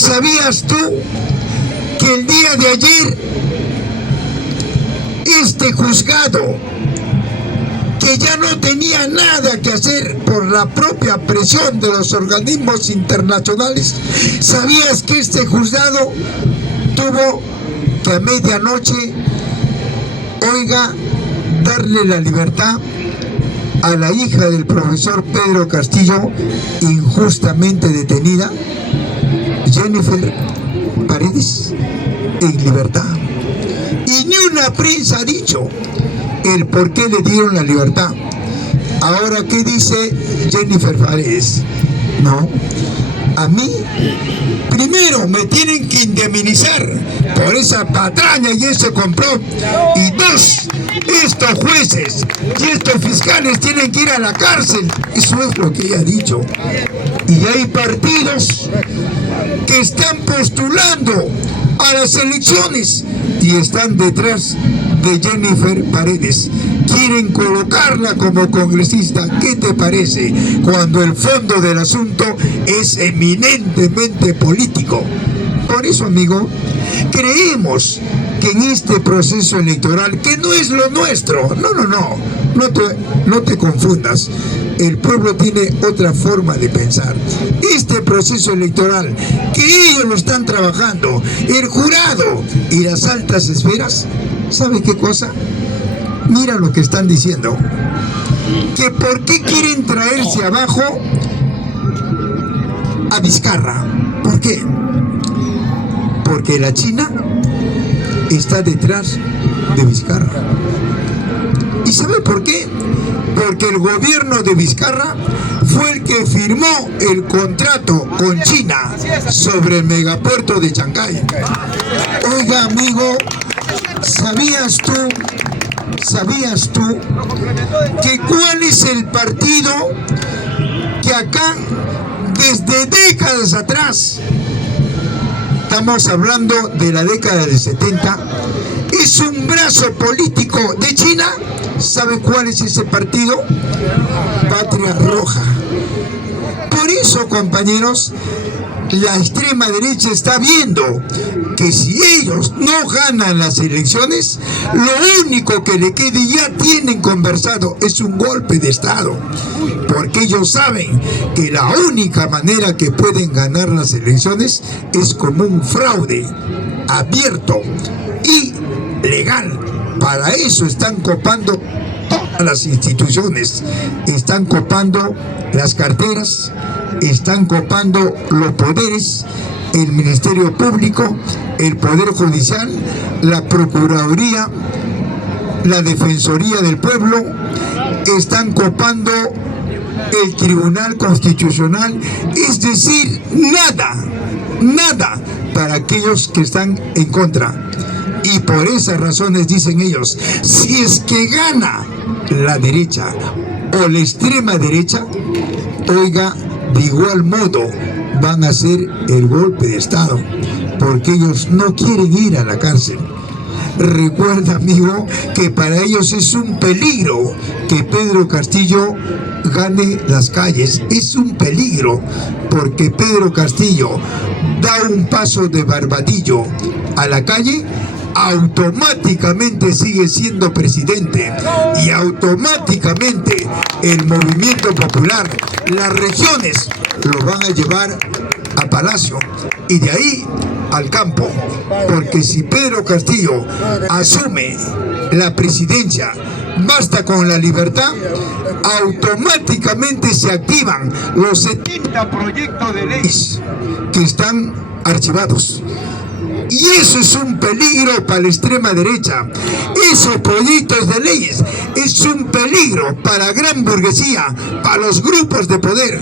¿Sabías tú que el día de ayer este juzgado, que ya no tenía nada que hacer por la propia presión de los organismos internacionales, sabías que este juzgado tuvo que a medianoche, darle la libertad a la hija del profesor Pedro Castillo, injustamente detenida, Jennifer Paredes, en libertad? Y ni una prensa ha dicho el por qué le dieron la libertad. Ahora, ¿qué dice Jennifer Paredes? No, a mí primero me tienen que indemnizar por esa patraña y ese complot, y dos, estos jueces y estos fiscales tienen que ir a la cárcel. Eso es lo que ella ha dicho. Y hay partidos que están postulando a las elecciones y están detrás de Jennifer Paredes. Quieren colocarla como congresista. ¿Qué te parece cuando el fondo del asunto es eminentemente político? Por eso, amigo, creemos que en este proceso electoral, que no es lo nuestro, no te confundas, el pueblo tiene otra forma de pensar. Este proceso electoral, que ellos lo están trabajando, el jurado y las altas esferas, ¿sabe qué cosa? Mira lo que están diciendo, que por qué quieren traerse abajo a Vizcarra. ¿Por qué? Porque la China está detrás de Vizcarra. ¿Y sabe por qué? Porque el gobierno de Vizcarra fue el que firmó el contrato con China sobre el megapuerto de Chancay. Oiga, amigo, ¿sabías tú que cuál es el partido que acá, desde décadas atrás, estamos hablando de la década del 70, es un brazo político de China? ¿Sabe cuál es ese partido? Patria Roja. Por eso, compañeros, la extrema derecha está viendo que si ellos no ganan las elecciones, lo único que le quede, ya tienen conversado, es un golpe de Estado. Porque ellos saben que la única manera que pueden ganar las elecciones es como un fraude abierto y legal. Para eso están copando todas las instituciones, están copando las carteras, están copando los poderes, el Ministerio Público, el Poder Judicial, la Procuraduría, la Defensoría del Pueblo, están copando el Tribunal Constitucional, es decir, nada para aquellos que están en contra. Y por esas razones, dicen ellos, si es que gana la derecha o la extrema derecha, de igual modo van a hacer el golpe de Estado, porque ellos no quieren ir a la cárcel. Recuerda, amigo, que para ellos es un peligro que Pedro Castillo gane las calles. Es un peligro, porque Pedro Castillo da un paso de barbadillo a la calle, automáticamente sigue siendo presidente, y automáticamente el movimiento popular, las regiones, lo van a llevar a Palacio y de ahí al campo. Porque si Pedro Castillo asume la presidencia, basta con la libertad, automáticamente se activan los 70 proyectos de leyes que están archivados. Y eso es un peligro para la extrema derecha. Esos proyectos de leyes es un peligro para la gran burguesía, para los grupos de poder.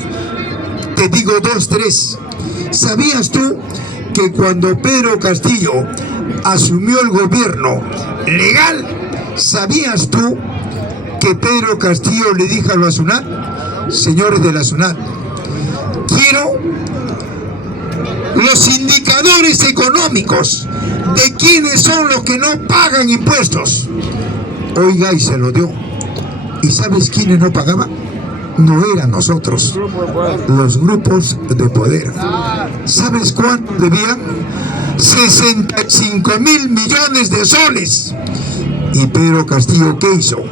Te digo 2, 3. ¿Sabías tú que cuando Pedro Castillo asumió el gobierno legal, sabías tú que Pedro Castillo le dijo a la SUNAT, señores de la SUNAT, quiero los indicadores económicos de quiénes son los que no pagan impuestos? Y se lo dio. ¿Y sabes quiénes no pagaban? no eran nosotros, los grupos de poder. ¿Sabes cuánto debían? 65.000 millones de soles. ¿Y Pedro Castillo qué hizo?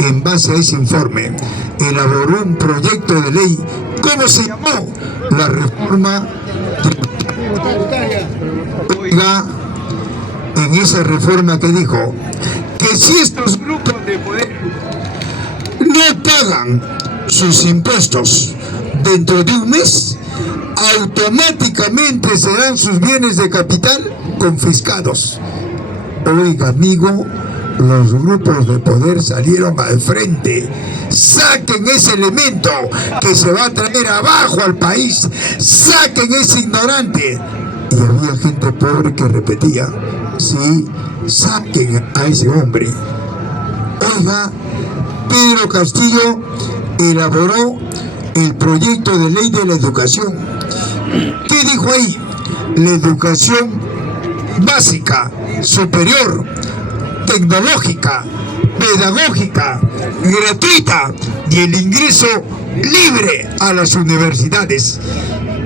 En base a ese informe, elaboró un proyecto de ley. ¿Cómo se llamó? La reforma tributaria. Oiga, en esa reforma que dijo que si estos grupos de poder no pagan sus impuestos dentro de un mes, automáticamente serán sus bienes de capital confiscados. Oiga, amigo, los grupos de poder salieron al frente. Saquen ese elemento que se va a traer abajo al país. Saquen ese ignorante. Y había gente pobre que repetía: sí, saquen a ese hombre. Oiga, Pedro Castillo elaboró el proyecto de ley de la educación. ¿Qué dijo ahí? La educación básica, superior, tecnológica, pedagógica, gratuita y el ingreso libre a las universidades.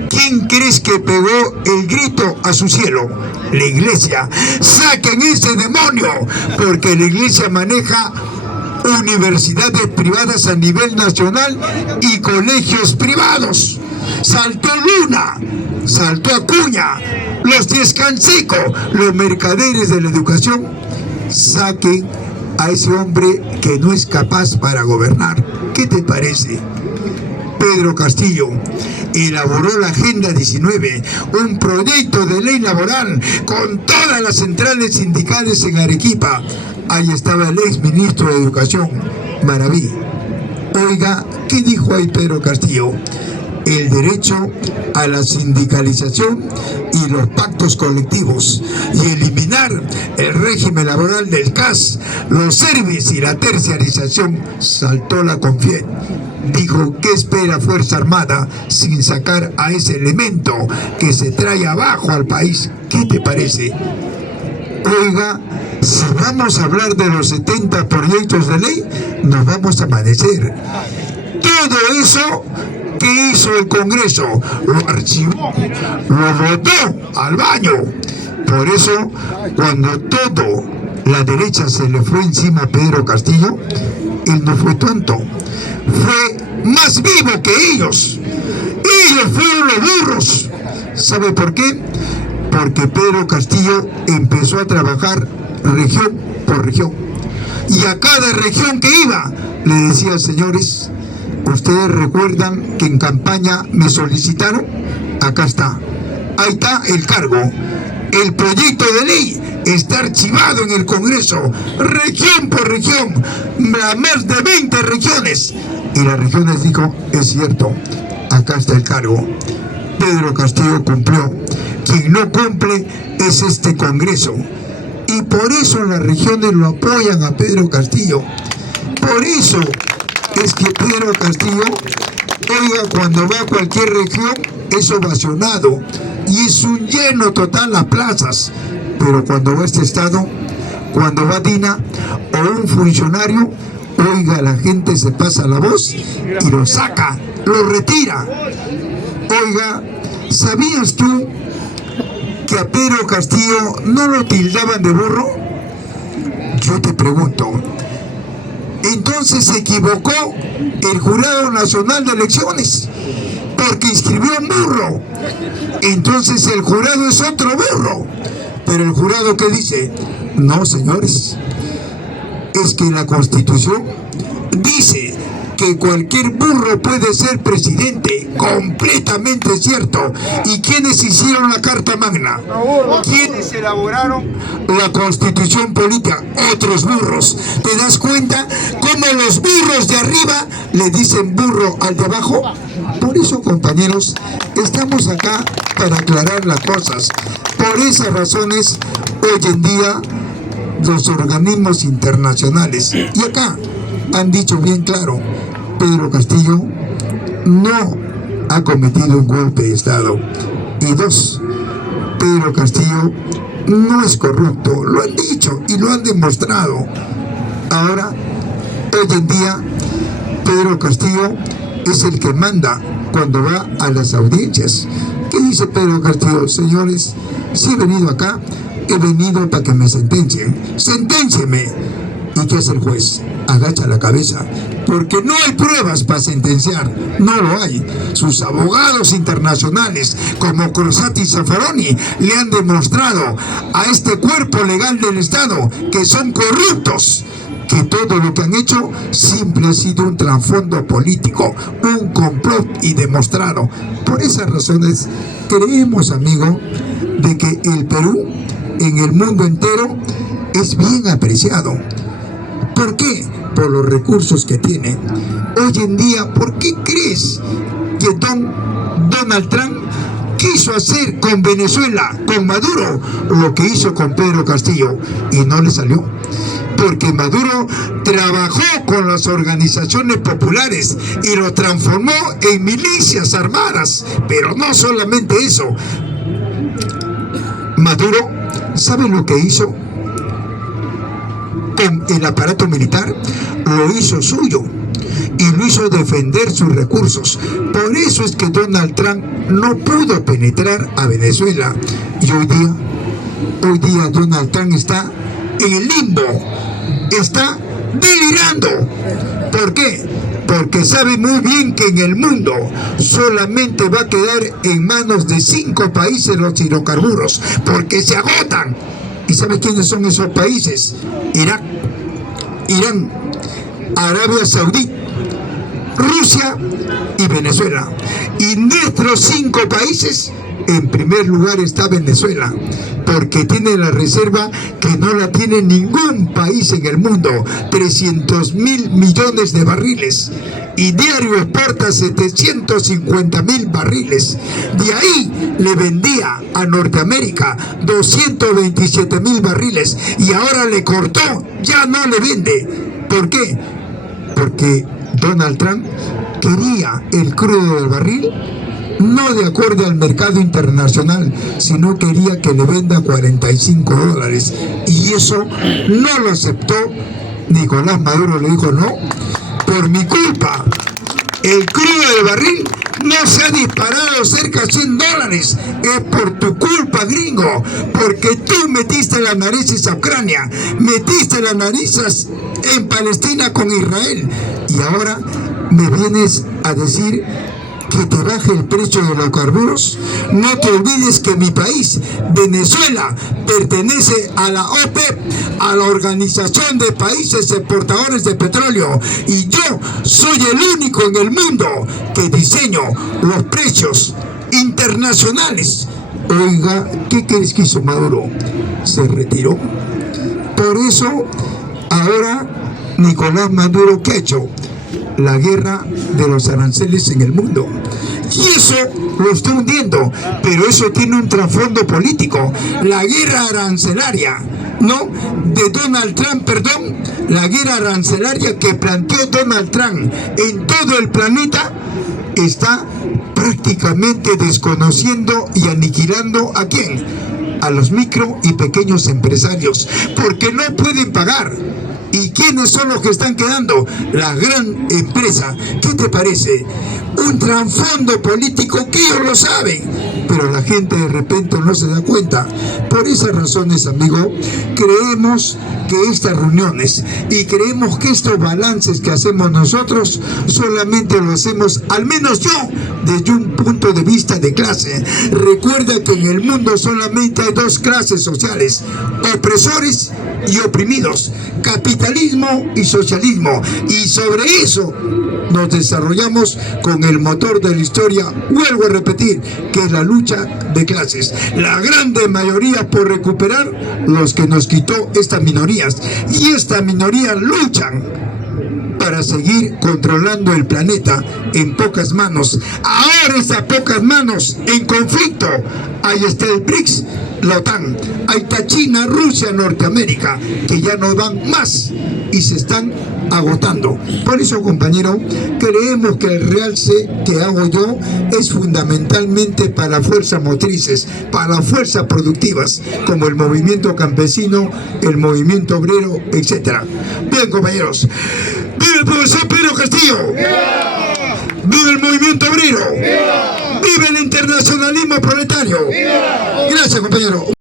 ¿Quién crees que pegó el grito a su cielo? La iglesia. Saquen ese demonio, porque la iglesia maneja universidades privadas a nivel nacional y colegios privados. Saltó Luna, saltó Acuña, los 10 Canseco, los mercaderes de la educación. Saquen a ese hombre que no es capaz para gobernar. ¿Qué te parece? Pedro Castillo elaboró la Agenda 19, un proyecto de ley laboral con todas las centrales sindicales en Arequipa. Ahí estaba el ex ministro de Educación, Maraví. Oiga, ¿qué dijo ahí Pedro Castillo? El derecho a la sindicalización y los pactos colectivos, y eliminar el régimen laboral del CAS, los servicios y la terciarización. Saltó la Confiet. Dijo: ¿qué espera Fuerza Armada sin sacar a ese elemento que se trae abajo al país? ¿Qué te parece? Oiga, si vamos a hablar de los 70 proyectos de ley, nos vamos a amanecer. Todo eso que hizo el Congreso lo archivó, lo botó al baño. Por eso, cuando todo la derecha se le fue encima a Pedro Castillo, él no fue tonto, fue más vivo que ellos. Ellos fueron los burros. ¿Sabe por qué? Porque Pedro Castillo empezó a trabajar región por región, y a cada región que iba le decía: señores, ¿ustedes recuerdan que en campaña me solicitaron? Acá está, ahí está el cargo. El proyecto de ley está archivado en el Congreso, región por región, a más de 20 regiones. Y las regiones dijo: es cierto, acá está el cargo. Pedro Castillo cumplió. Quien no cumple es este Congreso. Y por eso las regiones lo apoyan a Pedro Castillo. Por eso es que Pedro Castillo, oiga, cuando va a cualquier región es ovacionado y es un lleno total a plazas. Pero cuando va a este estado, cuando va Dina o un funcionario, oiga, la gente se pasa la voz y lo saca, lo retira. Oiga, ¿sabías tú que a Pedro Castillo no lo tildaban de burro? Yo te pregunto, entonces se equivocó el Jurado Nacional de Elecciones, porque inscribió un burro. Entonces el jurado es otro burro. Pero el jurado, ¿qué dice? No, señores, es que la Constitución dice que cualquier burro puede ser presidente. Completamente cierto. ¿Y quiénes hicieron la Carta Magna? ¿Quiénes elaboraron la Constitución Política? Otros burros. ¿Te das cuenta cómo los burros de arriba le dicen burro al de abajo? Por eso, compañeros, estamos acá para aclarar las cosas. Por esas razones, hoy en día, los organismos internacionales, y acá han dicho bien claro: Pedro Castillo no ha cometido un golpe de Estado. Y 2, Pedro Castillo no es corrupto. Lo han dicho y lo han demostrado. Ahora, hoy en día, Pedro Castillo es el que manda cuando va a las audiencias. ¿Qué dice Pedro Castillo? Señores, si he venido acá, he venido para que me sentencien. ¡Senténcieme! ¿Y qué hace el juez? Agacha la cabeza, porque no hay pruebas para sentenciar, no lo hay. Sus abogados internacionales, como Cruzati y Zaffaroni, le han demostrado a este cuerpo legal del Estado que son corruptos, que todo lo que han hecho siempre ha sido un trasfondo político, un complot y demostrado. Por esas razones creemos, amigo, de que el Perú en el mundo entero es bien apreciado. ¿Por qué? Por los recursos que tiene. Hoy en día, ¿por qué crees que Donald Trump quiso hacer con Venezuela, con Maduro, lo que hizo con Pedro Castillo y no le salió? Porque Maduro trabajó con las organizaciones populares y lo transformó en milicias armadas. Pero no solamente eso. Maduro, ¿sabe lo que hizo con el aparato militar? Lo hizo suyo y lo hizo defender sus recursos. Por eso es que Donald Trump no pudo penetrar a Venezuela. Y hoy día Donald Trump está en el limbo, está delirando. ¿Por qué? Porque sabe muy bien que en el mundo solamente va a quedar en manos de 5 países los hidrocarburos, porque se agotan. ¿Y sabe quiénes son esos países? Irak, Irán, Arabia Saudí, Rusia y Venezuela. Y nuestros 5 países, en primer lugar está Venezuela, porque tiene la reserva que no la tiene ningún país en el mundo, 300.000 millones de barriles, y diario exporta 750.000 barriles. De ahí le vendía a Norteamérica 227.000 barriles y ahora le cortó, ya no le vende. ¿Por qué? Porque Donald Trump quería el crudo del barril no de acuerdo al mercado internacional, sino quería que le venda $45. Y eso no lo aceptó. Nicolás Maduro le dijo: no, por mi culpa el crudo del barril no se ha disparado cerca de $100. Es por tu culpa, gringo, porque tú metiste las narices a Ucrania, metiste las narices en Palestina con Israel, y ahora me vienes a decir que te baje el precio de los carburos. No te olvides que mi país, Venezuela, pertenece a la OPEP, a la Organización de Países Exportadores de Petróleo, y yo soy el único en el mundo que diseño los precios internacionales. Oiga, ¿qué crees que hizo Maduro? Se retiró. Por eso, ahora Nicolás Maduro, ¿qué ha hecho? La guerra de los aranceles en el mundo, y eso lo está hundiendo. Pero eso tiene un trasfondo político. La guerra arancelaria, ¿no?, de Donald Trump, perdón, la guerra arancelaria que planteó Donald Trump en todo el planeta está prácticamente desconociendo y aniquilando ¿a quién? A los micro y pequeños empresarios, porque no pueden pagar. ¿Y quiénes son los que están quedando? La gran empresa. ¿Qué te parece? Un trasfondo político que ellos lo saben, pero la gente de repente no se da cuenta. Por esas razones, amigo, creemos que estas reuniones y creemos que estos balances que hacemos nosotros solamente lo hacemos, al menos yo, desde un punto de vista de clase. Recuerda que en el mundo solamente hay 2 clases sociales: opresores y oprimidos, capitalismo y socialismo, y sobre eso nos desarrollamos con el motor de la historia, vuelvo a repetir, que es la lucha de clases. La grande mayoría por recuperar los que nos quitó estas minorías, y estas minorías luchan para seguir controlando el planeta en pocas manos. Ahora esas pocas manos en conflicto, ahí está el BRICS, la OTAN, ahí está China, Rusia, Norteamérica, que ya no dan más y se están agotando. Por eso, compañero, creemos que el realce que hago yo es fundamentalmente para fuerzas motrices, para fuerzas productivas, como el movimiento campesino, el movimiento obrero, etcétera. Bien, compañeros, ¡Vive el profesor Pedro Castillo! ¡Vive el movimiento obrero! ¡Vive el internacionalismo proletario! Gracias, compañero.